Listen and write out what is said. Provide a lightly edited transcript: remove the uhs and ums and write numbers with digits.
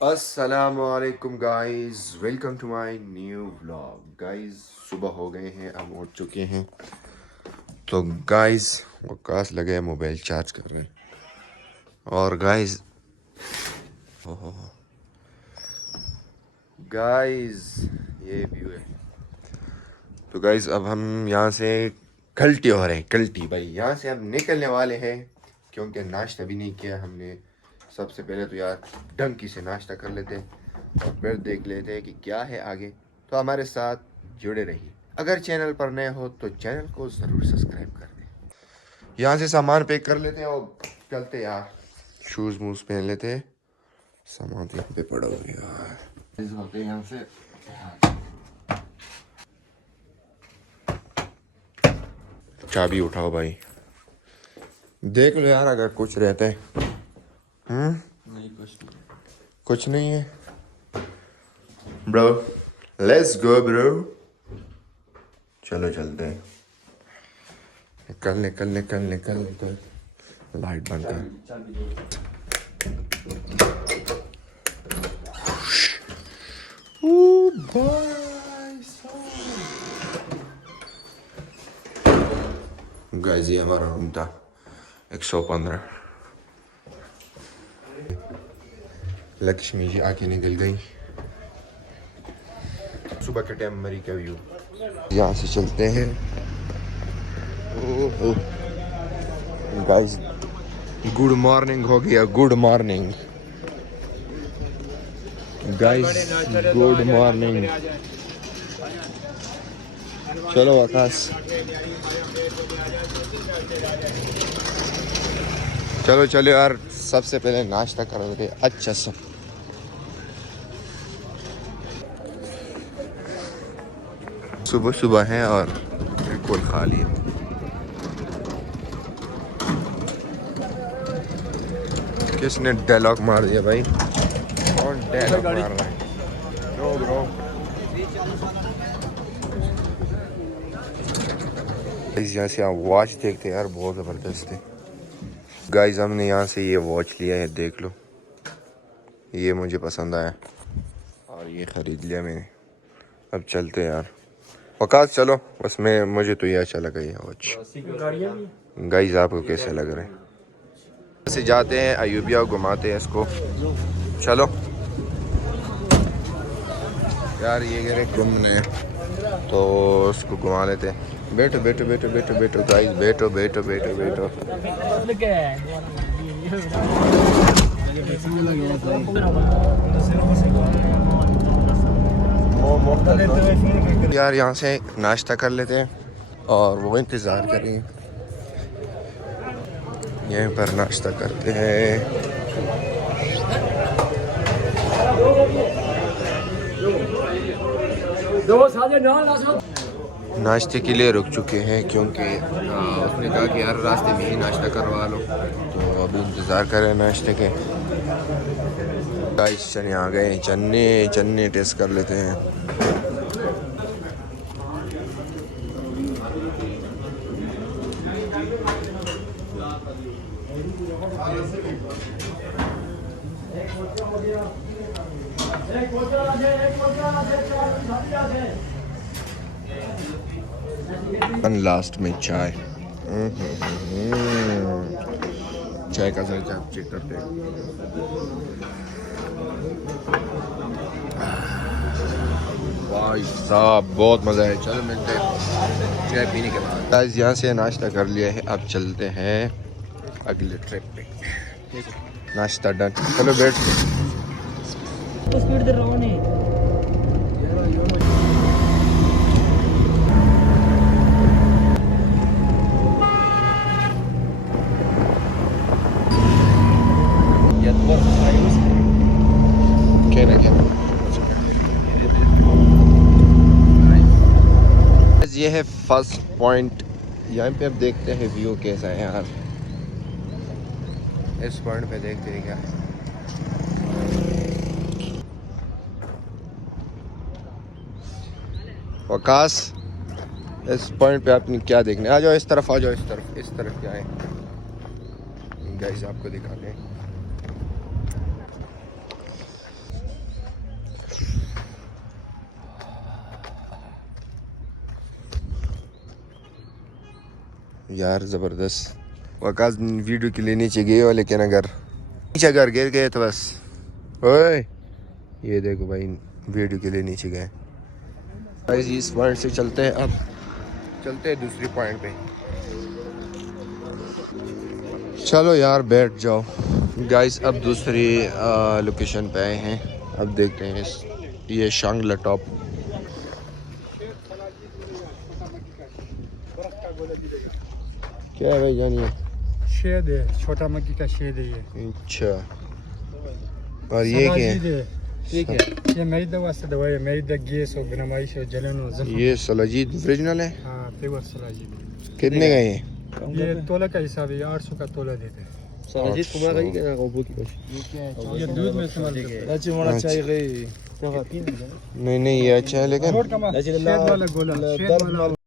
अस्सलामुअलैकुम guys, welcome to my new vlog. Guys सुबह हो गए हैं, हम उठ चुके हैं। तो गाइस वकास लगे मोबाइल चार्ज कर रहे हैं। और गाइस गाइस ये व्यू है। तो गाइस अब हम यहाँ से कल्टी हो रहे हैं, कल्टी भाई। यहाँ से हम निकलने वाले हैं क्योंकि नाश्ता भी नहीं किया हमने। सबसे पहले तो यार डंकी से नाश्ता कर लेते हैं और फिर देख लेते हैं कि क्या है आगे। तो हमारे साथ जुड़े रहिए। अगर चैनल पर नए हो तो चैनल को ज़रूर सब्सक्राइब कर दें। यहाँ से सामान पैक कर लेते हैं और चलते यार। शूज़ वूज़ पहन लेते हैं। सामान तो यहाँ पे पड़ा हुआ है यार। यहाँ से चाबी उठाओ भाई, देख लो यार अगर कुछ रहता है। नहीं कुछ नहीं है ब्रो। लेट्स गो ब्रो, चलो चलते हैं। निकल लाइट बंद कर। ओ भाई गाइस ये हमारा रूम था 115। लक्ष्मी जी आके निकल गई। सुबह के टाइम मरी का व्यू। यहाँ से चलते हैं। ओहो गाइस गुड मॉर्निंग हो गया, good morning guys, good morning. चलो आकाश, चलो चलो यार, सबसे पहले नाश्ता कर रहे। अच्छा सा सुबह सुबह है और बिल्कुल खाली है। किसने डायलॉग मार दिया भाई? कौन डायलॉग मार रहा है? No bro. यहाँ से आप वॉच देखते हैं यार, बहुत ज़बरदस्त है। गाइस हमने यहाँ से ये वॉच लिया है, देख लो। ये मुझे पसंद आया और ये ख़रीद लिया मैंने। अब चलते हैं यार। वकास चलो, बस मुझे तो ये अच्छा लगा ये वॉच। गाइस आपको कैसे लग रहा है? से जाते हैं अयूबिया, घुमाते हैं इसको। चलो यार, ये कह रहे घूमने तो उसको घुमा लेते हैं। बैठो बैठो बैठो बैठो बैठो गाइस, बैठो बैठो बैठो बैठो। यार यहाँ से नाश्ता कर लेते हैं और वो इंतज़ार करें। यहीं पर नाश्ता करते हैं। नाश्ते के लिए रुक चुके हैं क्योंकि उसने कहा कि यार रास्ते में ही नाश्ता करवा लो, तो अभी इंतज़ार करें नाश्ते के। गाइस चने आ गए, चने चने टेस्ट कर लेते हैं। लास्ट में चाय। चाय का जरा आप चेक करते हैं। भाई साहब बहुत मज़ा है। चलो मिलते हैं चाय पीने के बाद। गाइस यहाँ से नाश्ता कर लिया है, अब चलते हैं अगले ट्रिप पे। नाश्ता डन, चलो बैठ। ये है फर्स्ट पॉइंट। यहाँ पे अब देखते हैं व्यू कैसा है यार। इस पॉइंट पे देखते हैं क्या है। वकास इस पॉइंट पे आपने क्या देखना है? आ जाओ इस तरफ, आ जाओ इस तरफ। इस तरफ क्या है गाइस आपको दिखाते हैं। यार ज़बरदस्त। वकास वीडियो के लिए नीचे गए हो, लेकिन अगर नीचे अगर गिर गए तो बस ओए, ये देखो भाई वीडियो के लिए नीचे गए। गाइस इस पॉइंट से चलते हैं, अब चलते हैं दूसरी पॉइंट पे। चलो यार बैठ जाओ। गाइस अब दूसरी लोकेशन पे आए हैं, अब देखते हैं ये शांगला टॉप। क्या है भाई जानिए? शेद है, छोटा मक्की का शेद है ये। अच्छा, और ये क्या है? ठीक है, ये मैदा वास्ते दवाई है, मैदा गैस और गरमाइश और जलन और जख्म। ये सलाजीद ओरिजिनल है? हाँ प्योर सलाजीद। कितने का ये तोला का हिसाब है, 800 का तोला देते हैं। सलाजीद कुमार का ही क्या ये दूध में इस्तेमाल करते हैं। नहीं नहीं ये अच्छा है, लेकिन शेद वाला गोला, शेद वाला